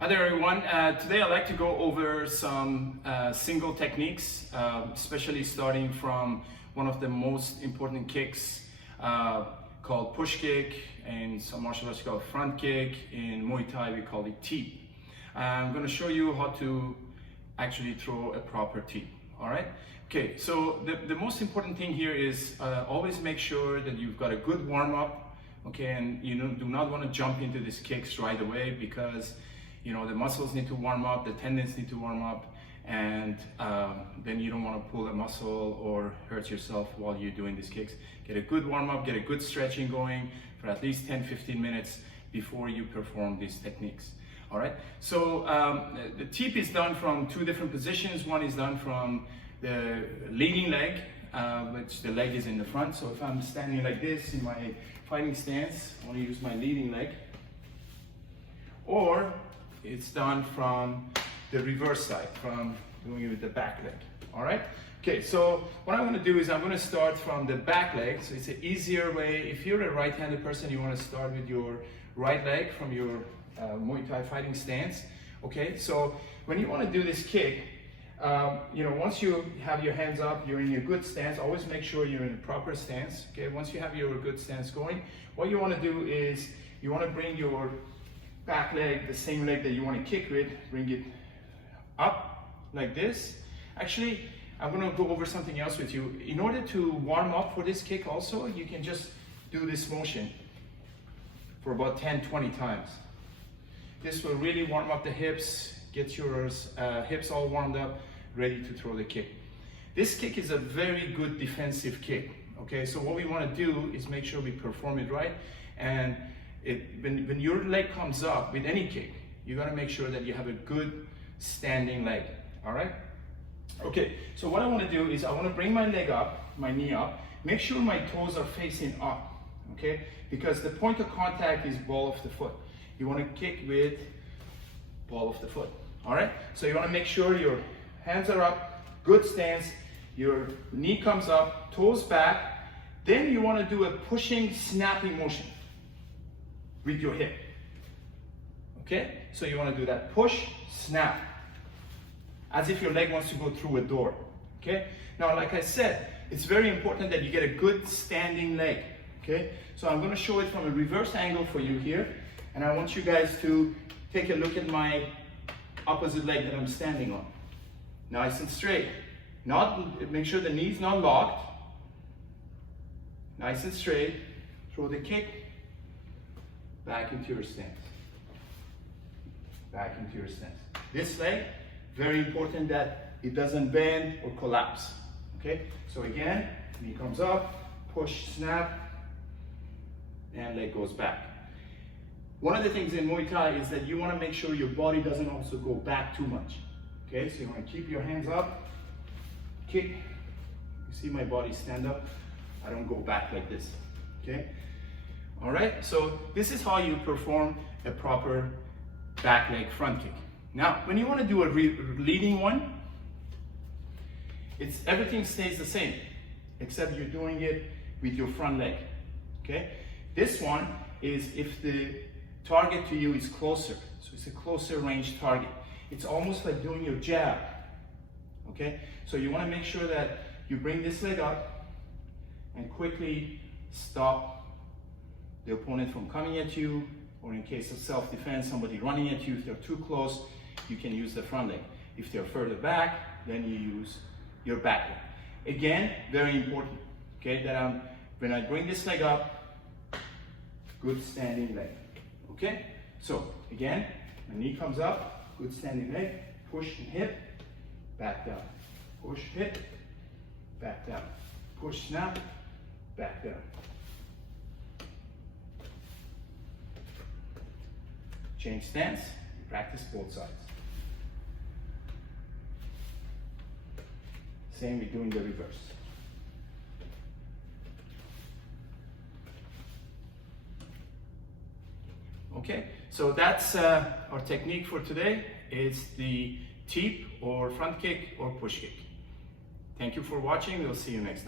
Hi there everyone. Today I'd like to go over some single techniques, especially starting from one of the most important kicks called push kick, and some martial arts called front kick. In Muay Thai we call it Teep. I'm going to show you how to actually throw a proper Teep. Alright? Okay, so the most important thing here is always make sure that you've got a good warm-up, okay, and you do not want to jump into these kicks right away, because the muscles need to warm up, the tendons need to warm up, and then you don't want to pull a muscle or hurt yourself while you're doing these kicks. Get a good warm up, get a good stretching going for at least 10-15 minutes before you perform these techniques. All right, so the Teep is done from two different positions. One is done from the leading leg, which the leg is in the front. So if I'm standing like this in my fighting stance, I want to use my leading leg. Or it's done from the reverse side, from doing it with the back leg. All right? Okay, so what I'm going to do is I'm going to start from the back leg. So it's an easier way. If you're a right-handed person, you want to start with your right leg from your Muay Thai fighting stance. Okay, so when you want to do this kick, once you have your hands up, you're in your good stance. Always make sure you're in a proper stance. Okay, once you have your good stance going, what you want to do is you want to bring your back leg, the same leg that you want to kick with, bring it up like this. Actually, I'm going to go over something else with you. In order to warm up for this kick also, you can just do this motion for about 10-20 times. This will really warm up the hips, get your hips all warmed up, ready to throw the kick. This kick is a very good defensive kick. Okay, so what we want to do is make sure we perform it right, and when your leg comes up with any kick, you got to make sure that you have a good standing leg. All right? Okay, so what I want to do is I want to bring my leg up, my knee up, make sure my toes are facing up, okay? Because the point of contact is ball of the foot. You want to kick with ball of the foot. All right? So you want to make sure your hands are up, good stance, your knee comes up, toes back. Then you want to do a pushing, snapping motion with your hip. Okay? So you want to do that push, snap, as if your leg wants to go through a door. Okay? Now, like I said, it's very important that you get a good standing leg. Okay? So I'm going to show it from a reverse angle for you here, and I want you guys to take a look at my opposite leg that I'm standing on. Nice and straight. Make sure the knee's not locked. Nice and straight. Throw the kick. Back into your stance. Back into your stance. This leg, very important that it doesn't bend or collapse. Okay? So again, knee comes up, push, snap, and leg goes back. One of the things in Muay Thai is that you want to make sure your body doesn't also go back too much. Okay? So you want to keep your hands up, kick. You see my body stand up. I don't go back like this. Okay? All right, so this is how you perform a proper back leg front kick. Now, when you want to do a leading one, everything stays the same, except you're doing it with your front leg. Okay? This one is if the target to you is closer, so it's a closer range target. It's almost like doing your jab. Okay? So you want to make sure that you bring this leg up and quickly stop the opponent from coming at you, or in case of self-defense, somebody running at you. If they're too close, you can use the front leg. If they're further back, then you use your back leg. Again, very important, okay, that when I bring this leg up, good standing leg. Okay? So, again, my knee comes up, good standing leg, push and hip, back down. Push, hip, back down. Push, snap, back down. Change stance, practice both sides. Same with doing the reverse. Okay, so that's our technique for today. It's the Teep or front kick or push kick. Thank you for watching. We'll see you next time.